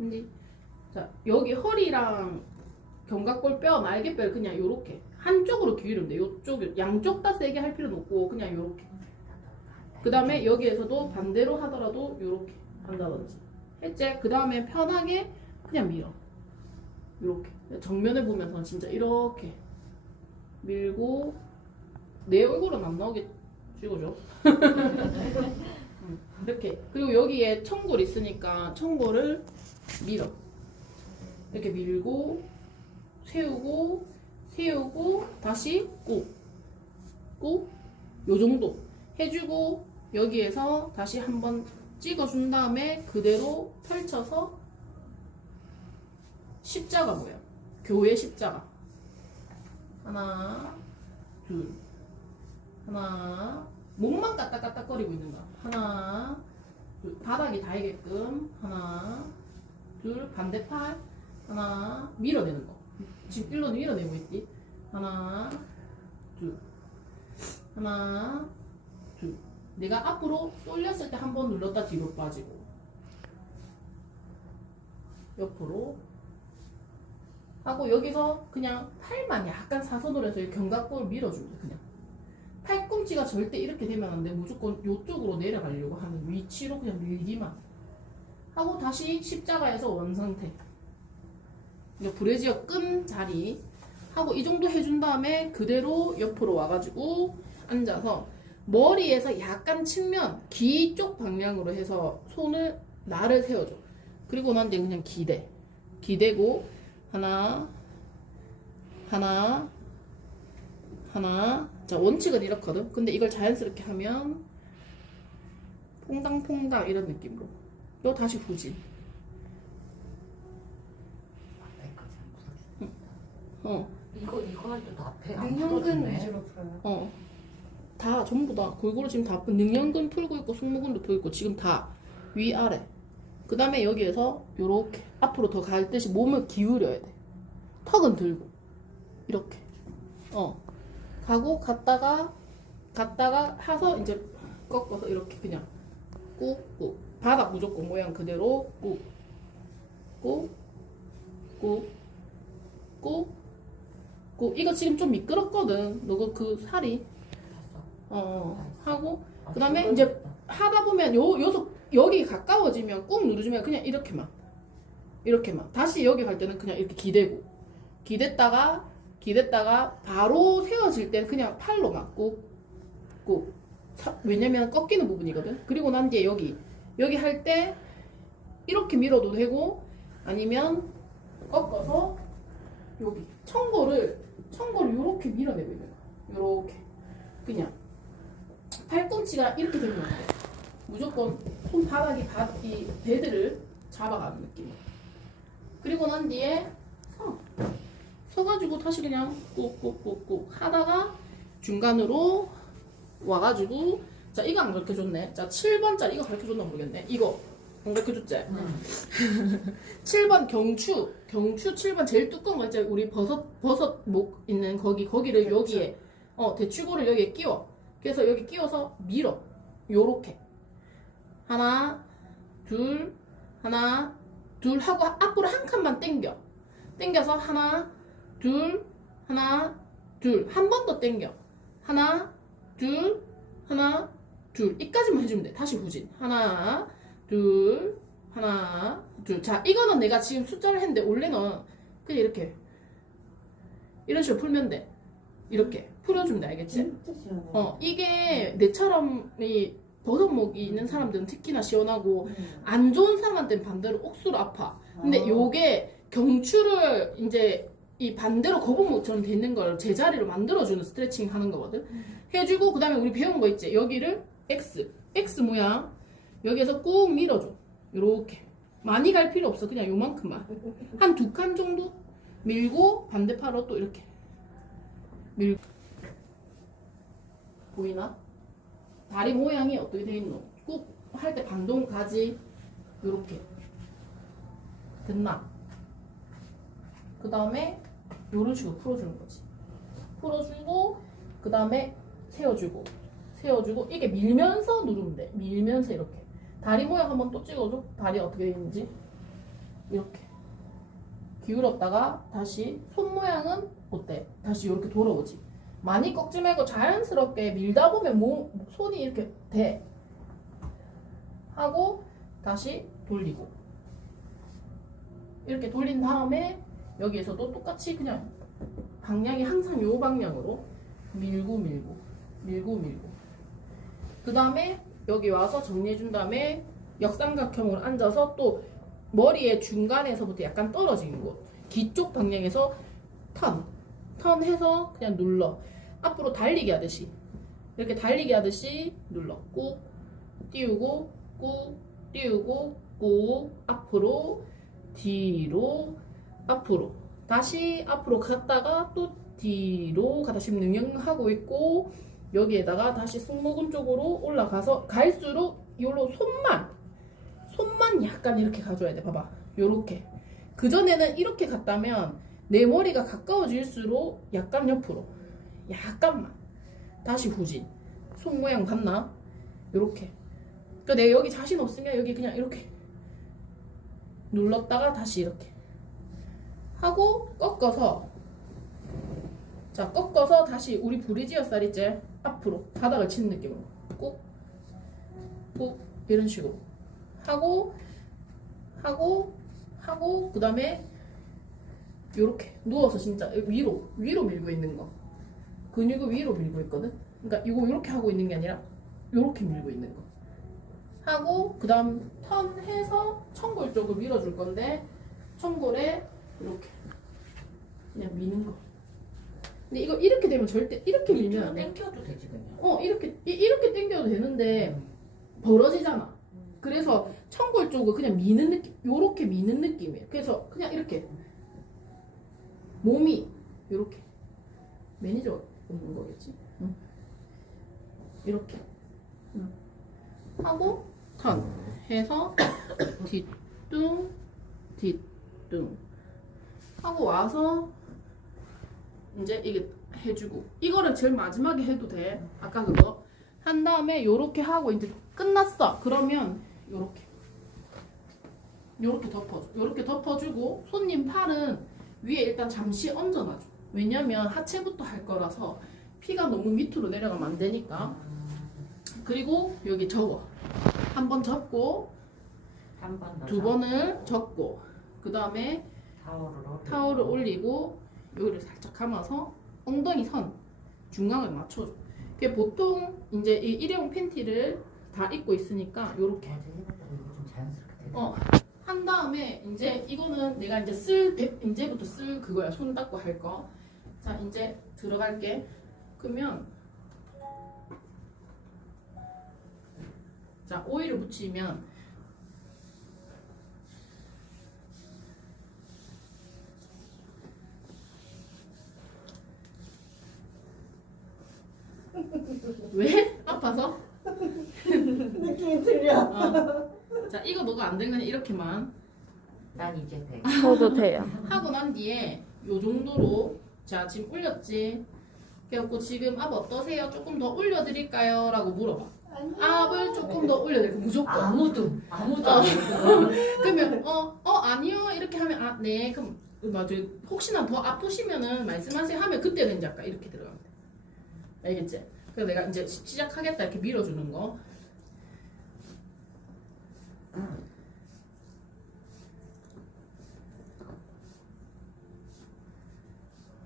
근데 자 여기 허리랑 견갑골 뼈 날개뼈를 그냥 요렇게 한쪽으로 기울이면 돼. 요쪽 양쪽 다 세게 할 필요는 없고 그냥 요렇게. 그 다음에 여기에서도 반대로 하더라도 요렇게 한다든지. 했지? 그 다음에 편하게 그냥 밀어. 요렇게 정면을 보면서 진짜 이렇게 밀고 내 얼굴은 안 나오게 찍어줘. 음, 이렇게 그리고 여기에 청골 있으니까 청골을 밀어. 이렇게 밀고 세우고 세우고 다시 꾹꾹요 정도. 해주고 여기에서 다시 한번 찍어준 다음에 그대로 펼쳐서 십자가 모양. 교회 십자가. 하나 둘. 하나. 목만 까딱까딱거리고 있는 거야. 하나 둘. 바닥이 닿게끔. 하나 둘 반대팔. 하나 밀어내는 거. 지금 일로 밀어내고 있지? 하나 둘. 하나 둘. 내가 앞으로 쏠렸을 때 한 번 눌렀다 뒤로 빠지고. 옆으로. 하고 여기서 그냥 팔만 약간 사선으로 해서 이 견갑골 돼 그냥. 팔꿈치가 절대 이렇게 되면 안 돼. 무조건 이쪽으로 내려가려고 하는 위치로 그냥 밀기만 하고 다시 십자가에서 원상태. 이제 브래지어 끈 자리 하고 이 정도 해준 다음에 그대로 옆으로 와가지고 앉아서 머리에서 약간 측면 귀 쪽 방향으로 해서 손을 나를 세워줘. 그리고 난 이제 그냥 기대. 기대고 하나 하나 하나. 자 원칙은 이렇거든. 근데 이걸 자연스럽게 하면 퐁당퐁당 이런 느낌으로 또 다시 후진 어. 이거 이거 할 때도 앞에 안 능형근 풀어주네. 위주로 풀어요. 어. 다 전부 다. 골고루 지금 다 능력근 풀고 있고 승모근도 풀고 있고 지금 다. 위아래. 그 다음에 여기에서 요렇게 앞으로 더 갈 듯이 몸을 기울여야 돼. 턱은 들고. 이렇게. 어. 가고 갔다가 갔다가 하서 이제 꺾어서 이렇게 그냥. 꾹꾹 바닥 무조건 모양 그대로 꾹 꾹 꾹 꾹 꾹. 이거 지금 좀 미끄럽거든. 너가 그 살이. 봤어. 어. 하고 아, 그다음에 그걸 이제. 하다 보면 요 요소 여기 가까워지면 꾹 누르주면 그냥 이렇게만 이렇게만 다시 여기 갈 때는 그냥 이렇게 기대고. 기댔다가 기댔다가 바로 세워질 때는 그냥 팔로 막고 꾹. 사- 왜냐면 꺾이는 부분이거든. 그리고 난 이제 여기 여기 할 때 이렇게 밀어도 되고 아니면 꺾어서 여기 청고를 청고를 이렇게 있는 거야 요렇게 그냥 팔꿈치가 이렇게 되면 안 돼. 무조건 손바닥이 바, 이 베드를 잡아가는 느낌. 그리고 난 뒤에 서. 서가지고 다시 그냥 꾹꾹꾹꾹 하다가 중간으로 와가지고 자 이거 안 가르쳐 줬네. 자 7번짜리 이거 가르쳐 줬나 모르겠네. 이거 안 가르쳐 줬지? 응. 7번 경추 경추 7번 제일 두꺼운 거 있잖아 우리 버섯 버섯 목 있는 거기 거기를 대추. 여기에 어 대추고를 여기에 끼워 그래서 여기 끼워서 밀어 요렇게 하나 둘 하나 둘 하고 앞으로 한 칸만 당겨 당겨서 하나 둘 하나 둘 한 번더 당겨 하나 둘 하나 둘 이까지만 해주면 돼. 다시 후진. 하나 둘 하나 둘. 자 이거는 내가 지금 숫자를 했는데 원래는 그냥 이렇게. 이런 식으로 풀면 돼. 이렇게 풀어주면 돼. 알겠지? 어 이게 내처럼 이 버섯목이 있는 사람들은 특히나 시원하고 음. 안 좋은 사람한테는 반대로 옥수로 아파. 근데 아. 요게 경추를 이제 이 반대로 거북목처럼 돼 있는 걸 제자리로 만들어주는 스트레칭 하는 거거든. 해주고 그 다음에 우리 배운 거 있지? 여기를 X X 모양. 여기에서 꾹 밀어줘. 요렇게. 많이 갈 필요 없어. 그냥 요만큼만. 한 두 칸 정도? 밀고 반대팔로 또 이렇게. 밀고 보이나? 다리 모양이 어떻게 돼 있노? 꾹 할 때 반동 가지. 요렇게. 됐나? 그 다음에 요런 식으로 풀어주는 거지. 풀어주고 그 다음에 세워주고 세워주고 이게 밀면서 누르면 돼. 밀면서 이렇게. 다리 모양 한번 또 찍어줘. 다리 어떻게 돼 있는지. 이렇게. 기울었다가 다시 손 모양은 어때? 다시 이렇게 돌아오지. 많이 꺾지 말고 자연스럽게 밀다 보면 몸 손이 이렇게 돼. 하고 다시 돌리고. 이렇게 돌린 다음에 여기에서도 똑같이 그냥 방향이 항상 요 방향으로 밀고 밀고 밀고 밀고 그 다음에 여기 와서 정리해준 다음에 역삼각형으로 앉아서 또 머리의 중간에서부터 약간 떨어지는 곳 뒤쪽 방향에서 턴 턴 해서 그냥 눌러. 앞으로 달리기 하듯이. 이렇게 달리기 하듯이 눌러 꾹 띄우고 꾹 띄우고 꾹 앞으로 뒤로 앞으로. 다시 앞으로 갔다가 또 뒤로 가다 지금 능형하고 있고 여기에다가 다시 승모근 쪽으로 올라가서 갈수록 요로 손만 손만 약간 이렇게 가줘야 돼. 봐봐. 요렇게. 그전에는 이렇게 갔다면 내 머리가 가까워질수록 약간 옆으로 약간만. 다시 후진. 손 모양 봤나? 요렇게. 그러니까 내가 여기 자신 없으면 여기 그냥 이렇게 눌렀다가 다시 이렇게 하고 꺾어서 자 꺾어서 다시 우리 브리지어 살 있지 앞으로 바닥을 치는 느낌으로. 꾹 꾹 이런 식으로. 하고 하고 하고 그 다음에 요렇게 누워서 진짜 위로 위로 밀고 있는 거. 근육을 위로 밀고 있거든? 그러니까 이거 이렇게 하고 있는 게 아니라 요렇게 밀고 있는 거. 하고 그 다음 턴 해서 청골 쪽을 밀어줄 건데 청골에 이렇게 그냥 미는 거 근데 이거 이렇게 되면 절대 이렇게 밀면 안 돼. 땡겨도 되지 그냥. 어 이렇게 이- 이렇게 당겨도 되는데 벌어지잖아. 그래서 청골 쪽을 그냥 미는 느낌, 요렇게 미는 느낌이에요. 그래서 그냥 이렇게 몸이 요렇게 매니저 없는 거겠지. 응. 이렇게 응. 하고 턴 해서 뒤뚱 뒤뚱 하고 와서 이제 이게 해주고. 이거를 제일 마지막에 해도 돼. 아까 그거. 한 다음에 요렇게 하고 이제 끝났어. 그러면 요렇게. 요렇게 덮어줘. 요렇게 덮어주고 손님 팔은 위에 일단 잠시 얹어놔줘. 왜냐면 하체부터 할 거라서 피가 너무 밑으로 내려가면 안 되니까. 그리고 여기 접어 한 번 접고. 두 번을 접고. 그 다음에 타월을 올리고. 여기를 살짝 감아서 엉덩이 선 중앙을 맞춰줘. 그게 보통 이제 이 일회용 팬티를 다 입고 있으니까 자연스럽게 되네. 어. 한 다음에 이제 이거는 내가 이제 쓸 배- 이제부터 쓸 그거야 손 닦고 할 거. 자 이제 들어갈게. 그러면 자 오일을 묻히면 왜? 아파서? 느낌이 틀려. 어. 자 이거 너가 안 되면 이렇게만 난 이제 돼. 저도 돼요. 하고 난 뒤에 요 정도로 자 지금 올렸지 그래갖고 지금 압 어떠세요? 조금 더 올려드릴까요? 라고 물어봐 압을 조금 더 올려드릴까 무조건 아무도 아무도 어. 아무도. 그러면 어, 어 아니요 이렇게 하면 아 네 그럼 맞아 혹시나 더 아프시면은 말씀하세요 하면 그때는 이제 약간 이렇게 들어가면 돼 알겠지? 그래서 내가 이제 시- 시작하겠다 이렇게 밀어주는 거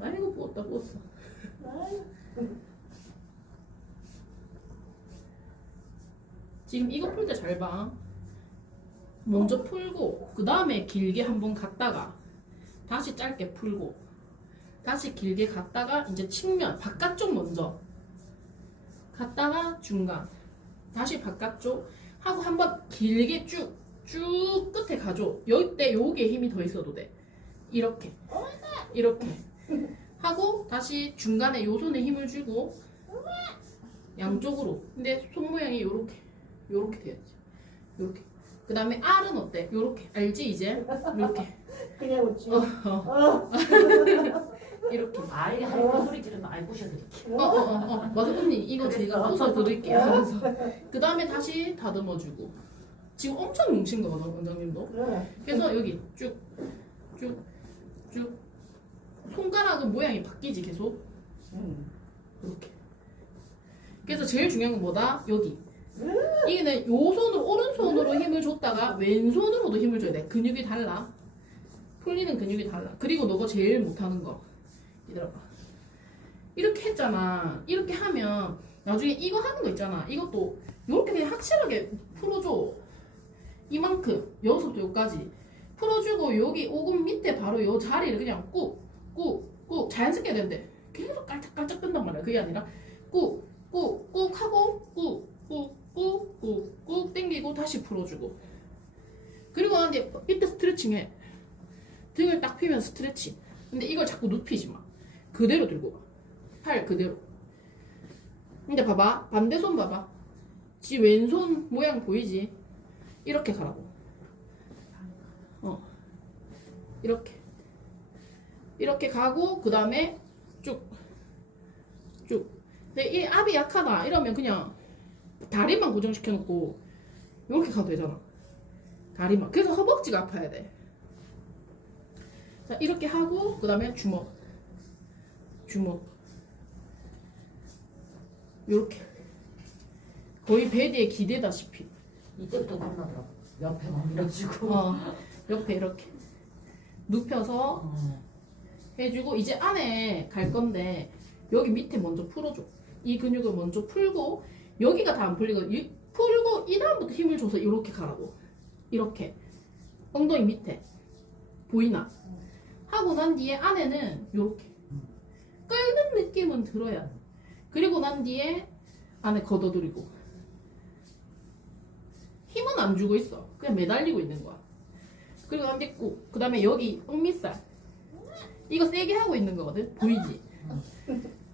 아이고 부었다 부었어 지금 이거 풀 때 잘 봐. 먼저 풀고 그 다음에 길게 한번 갔다가 다시 짧게 풀고 다시 길게 갔다가 이제 측면 바깥쪽 먼저 갔다가 중간 다시 바깥쪽 하고 한번 길게 쭉쭉 끝에 가줘. 여때 요게 힘이 더 있어도 돼. 이렇게 이렇게 하고 다시 중간에 요 손에 힘을 주고 양쪽으로. 근데 손 모양이 요렇게 요렇게 돼야지. 요렇게. 그 다음에 R은 어때? 요렇게. 알지 이제? 요렇게. 그냥 웃지. 어, 어. 이렇게. 아이 할거 소리 지르면 아이 부셔드릴게. 어, 어, 어, 어. 맞아, 언니. 이거 제가 웃어 드릴게요. 하면서. 그 다음에 다시 다듬어주고. 지금 엄청 뭉친 거거든 원장님도. 그래. 그래서 여기 쭉쭉쭉 손가락은 모양이 바뀌지 계속 응. 이렇게. 그래서 제일 중요한 건 뭐다? 여기. 이게는 요 손으로 오른손으로 힘을 줬다가 왼손으로도 힘을 줘야 돼. 근육이 달라. 풀리는 근육이 달라. 그리고 너가 제일 못하는 거. 이들어봐. 이렇게 했잖아. 이렇게 하면 나중에 이거 하는 거 있잖아. 이것도 이렇게 그냥 확실하게 풀어줘. 이만큼 여기서부터 여기까지 풀어주고 여기 오금 밑에 바로 요 자리를 그냥 꾹꾹꾹 자연스럽게 되는데 계속 깔짝깔짝 뜬단 말이야. 그게 아니라 꾹꾹꾹 하고 꾹꾹꾹꾹꾹 당기고 다시 풀어주고 그리고 난 이제 이때 스트레칭 해. 등을 딱 펴면 스트레칭. 근데 이걸 자꾸 눕히지 마. 그대로 들고 가. 팔 그대로. 근데 봐봐. 반대손 봐봐. 지 왼손 모양 보이지? 이렇게 가라고. 어. 이렇게. 이렇게 가고, 그 다음에 쭉. 쭉. 근데 이 압이 약하다. 이러면 그냥 다리만 고정시켜놓고, 이렇게 가도 되잖아. 다리만. 그래서 허벅지가 아파야 돼. 자, 이렇게 하고, 그 다음에 주먹. 주먹. 요렇게. 거의 베디에 기대다시피. 이때부터 겁나더라고. 옆에 막 밀어주고. 어, 옆에 이렇게. 눕혀서 어. 해주고, 이제 안에 갈 건데, 여기 밑에 먼저 풀어줘. 이 근육을 먼저 풀고, 여기가 다 안 풀리거든. 이- 풀고, 이 다음부터 힘을 줘서 이렇게 가라고. 이렇게. 엉덩이 밑에. 보이나? 하고 난 뒤에 안에는 요렇게. 느낌은 들어야 돼. 그리고 난 뒤에 안에 걷어들이고. 힘은 안 주고 있어. 그냥 매달리고 있는 거야. 그리고 난 뒤에 꾹. 그 다음에 여기 엉밑살. 이거 세게 하고 있는 거거든. 보이지?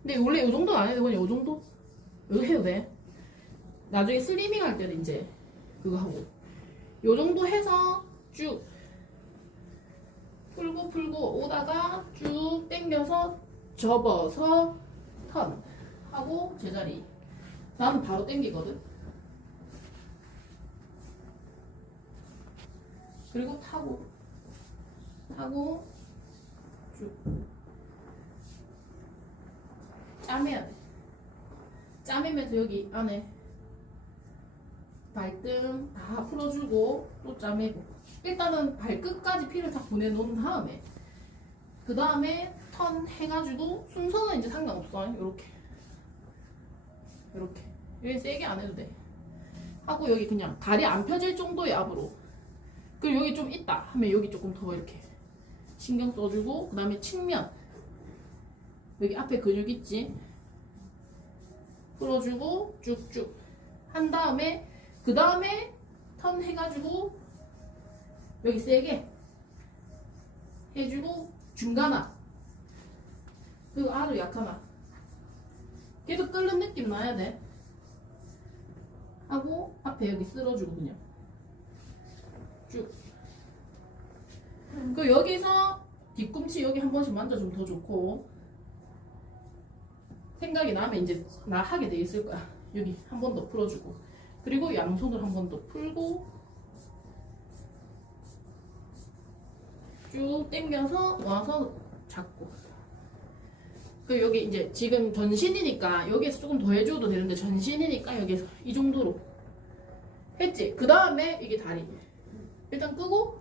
근데 원래 요 정도는 안 해도 그냥 요 정도? 이거 해도 돼. 나중에 슬리밍 할 때는 이제 그거 하고. 요 정도 해서 쭉 풀고 풀고 오다가 쭉 당겨서 접어서 턴 하고 제자리. 나는 바로 당기거든. 그리고 타고 타고 쭉 짜매야 돼. 짜매면서 여기 안에 발등 다 풀어주고 또 짜매고 일단은 발끝까지 피를 다 보내놓은 다음에 그 다음에 턴 해가지고 순서는 이제 상관없어 요렇게. 요렇게. 여기 세게 안 해도 돼. 하고 여기 그냥 다리 안 펴질 정도의 압으로. 그리고 여기 좀 있다 하면 여기 조금 더 이렇게 신경 써주고 그 다음에 측면. 여기 앞에 근육 있지? 풀어주고 쭉쭉 한 다음에 그 다음에 턴 해가지고 여기 세게 해주고 중간압 그리고 아주 압 계속 끓는 느낌 나야 돼. 하고 앞에 여기 쓸어주고 그냥. 쭉. 그 여기서 뒤꿈치 여기 한 번씩 만져주면 더 좋고. 생각이 나면 이제 나 하게 돼 있을 거야. 여기 한 번 더 풀어주고. 그리고 양손을 한 번 더 풀고 쭉 당겨서 와서 잡고. 그 여기 이제 지금 전신이니까 여기에서 조금 더 해줘도 되는데 전신이니까 여기에서 이 정도로. 했지? 그 다음에 이게 다리. 일단 끄고